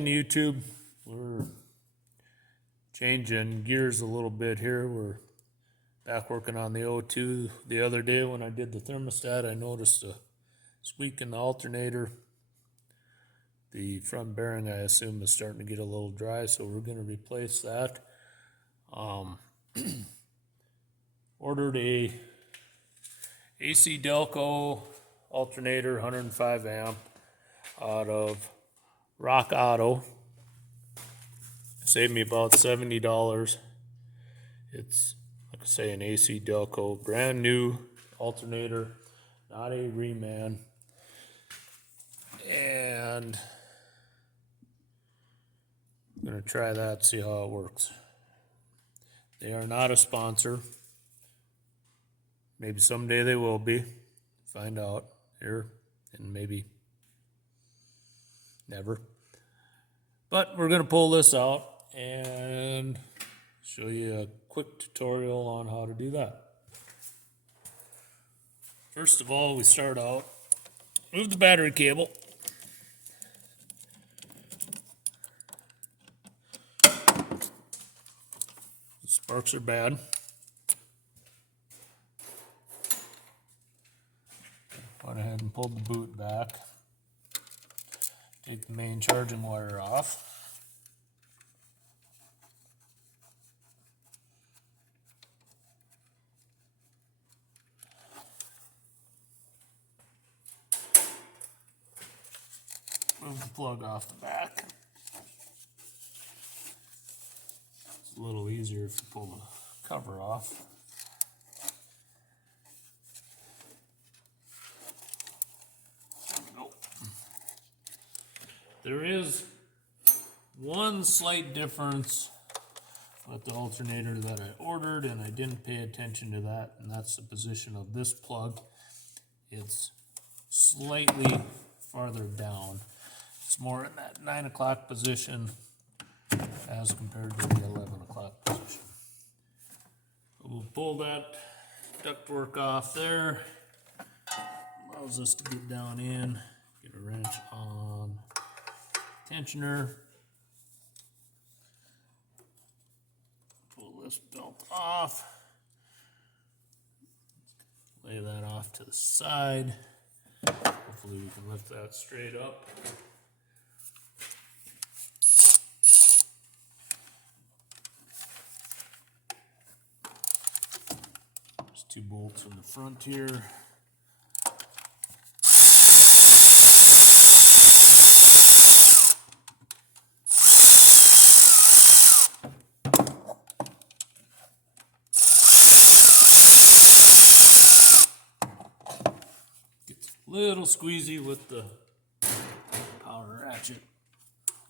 again, YouTube. We're changing gears a little bit here. We're back working on the O2. The other day when I did the thermostat, I noticed a squeak in the alternator. The front bearing, I assume, is starting to get a little dry, so we're going to replace that. Ordered a AC Delco alternator, 105 amp, out of Rock Auto. Saved me about $70. It's, like I say, an AC Delco, brand new alternator, not a reman. And I'm going to try that, see how it works. They are not a sponsor. Maybe someday they will be. Find out here, and maybe never. But we're going to pull this out and show you a quick tutorial on how to do that. First of all, we start out, move the battery cable. The sparks are bad. Went ahead and pulled the boot back. Take the main charging wire off. Move the plug off the back. It's a little easier if you pull the cover off. There is one slight difference with the alternator that I ordered, and I didn't pay attention to that, and that's the position of this plug. It's slightly farther down. It's more in that 9 o'clock position as compared to the 11 o'clock position. We'll pull that ductwork off there. Allows us to get down in, get a wrench on tensioner, pull this belt off, lay that off to the side. Hopefully we can lift that straight up. There's 2 bolts in the front here. Little squeezy with the power ratchet.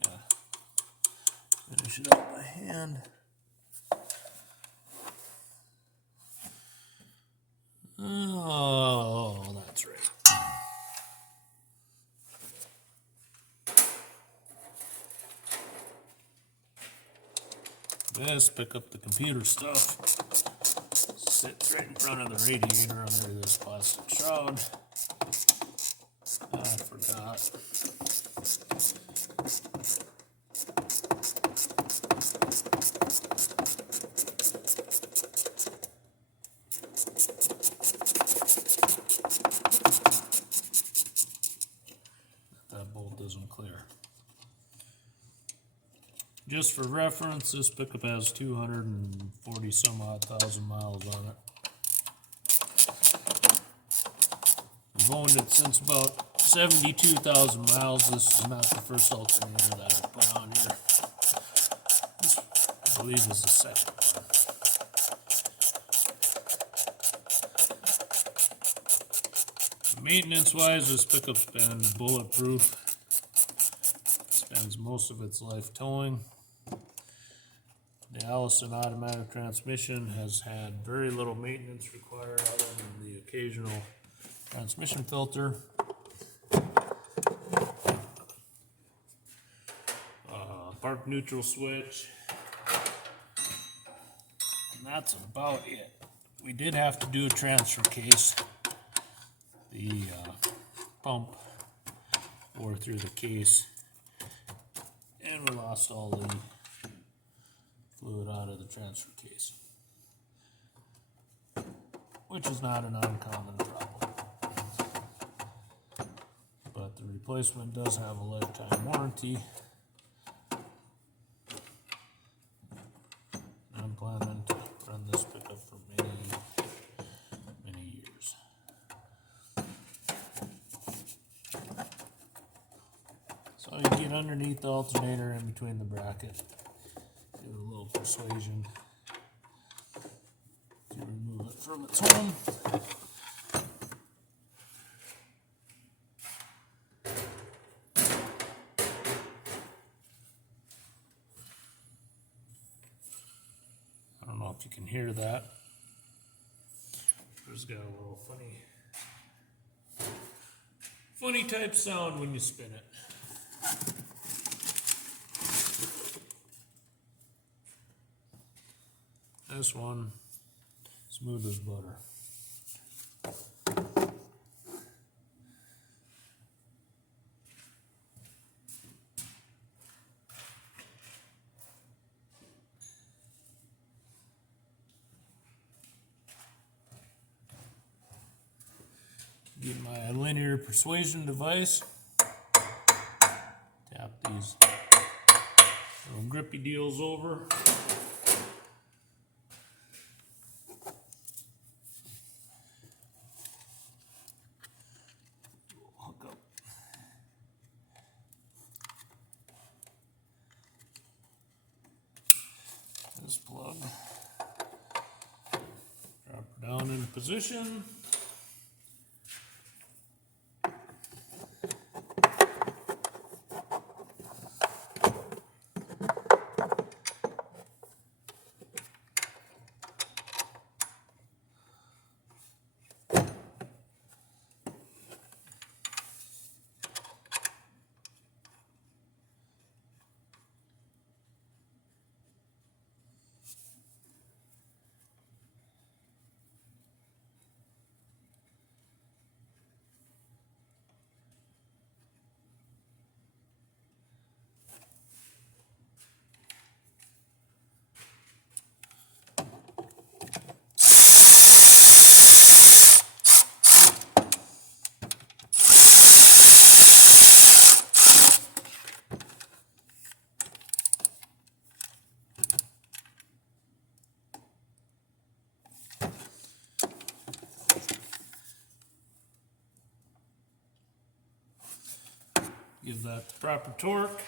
Yeah. Finish it up by hand. Oh, that's right. Just pick up the computer stuff. Sit right in front of the radiator under this plastic shroud. I forgot. That bolt doesn't clear. Just for reference, this pickup has 240 some odd thousand miles on it. I've owned it since about 72,000 miles. This is not the first alternator that I put on here. This, I believe, is the second one. Maintenance-wise, this pickup's been bulletproof. It spends most of its life towing. The Allison automatic transmission has had very little maintenance required other than the occasional transmission filter. Park neutral switch. And that's about it. We did have to do a transfer case. The pump wore through the case. And we lost all the fluid out of the transfer case, which is not an uncommon problem. But the replacement does have a lifetime warranty. I'm planning to run this pickup for many, many years. So you get underneath the alternator in between the bracket, give it a little persuasion to remove it from its home. I don't know if you can hear that. It's got a little funny type sound when you spin it. This one, smooth as butter. Get my linear persuasion device. Tap these little grippy deals over. Hook up this plug. Drop her down in position. Give that the proper torque.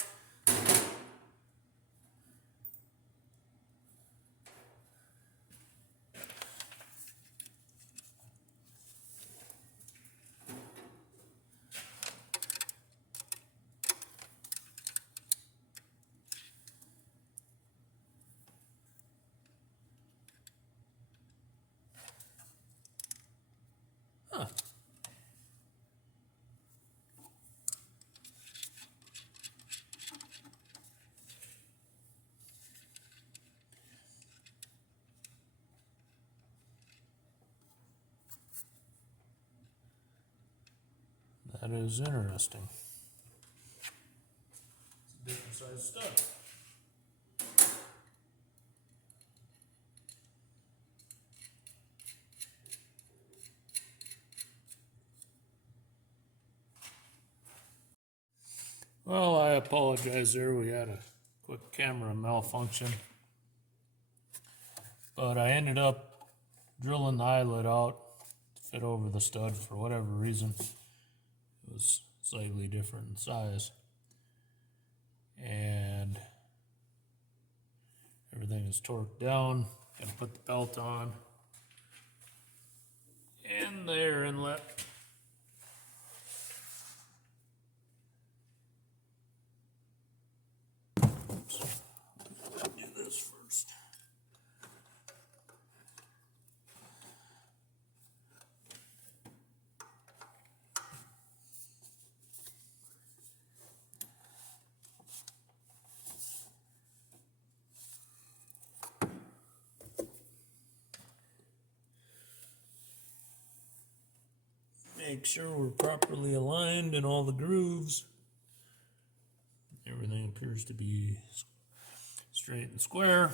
Huh. That is interesting. It's a different size stud. Well, I apologize there. We had a quick camera malfunction. But I ended up drilling the eyelet out to fit over the stud for whatever reason. It was slightly different in size. And everything is torqued down. Gotta put the belt on. And the air inlet. Oops. Do this first. Make sure we're properly aligned in all the grooves. Everything appears to be straight and square.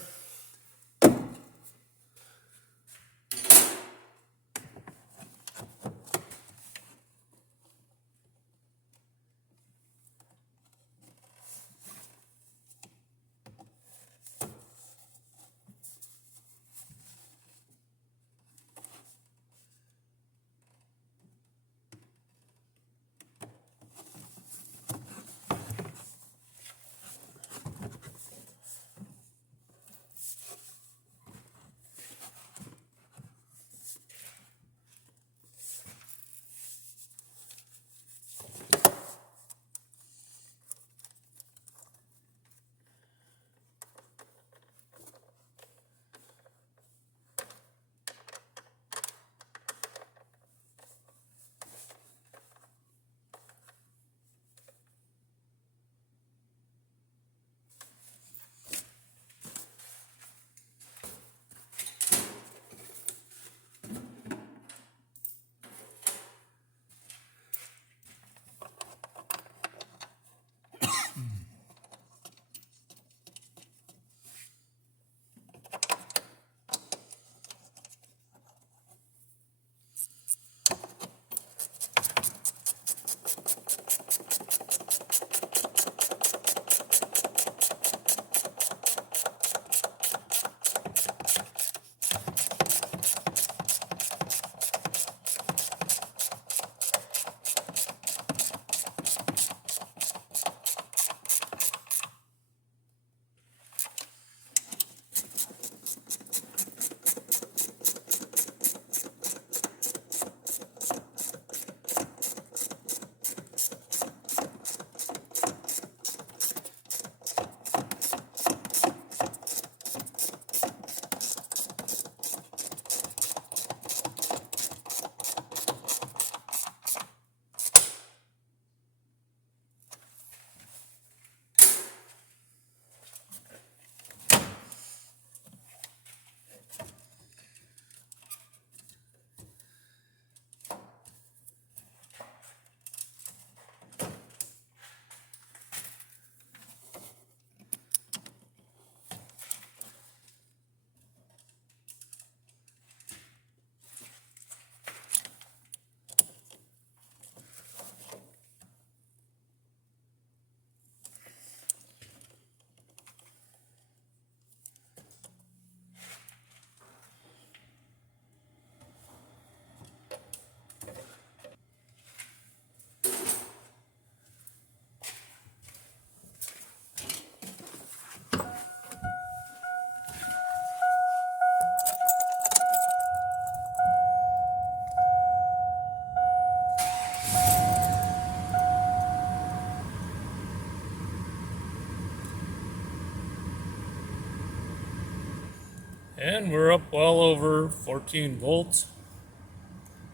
And we're up well over 14 volts.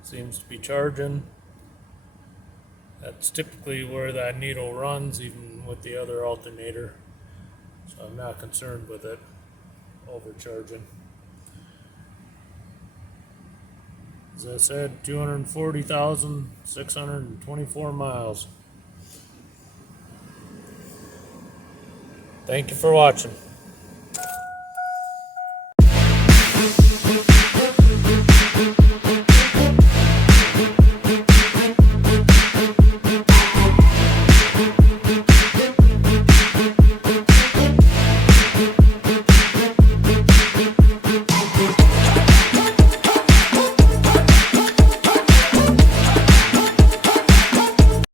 Seems to be charging. That's typically where that needle runs, even with the other alternator. So I'm not concerned with it overcharging. As I said, 240,624 miles. Thank you for watching.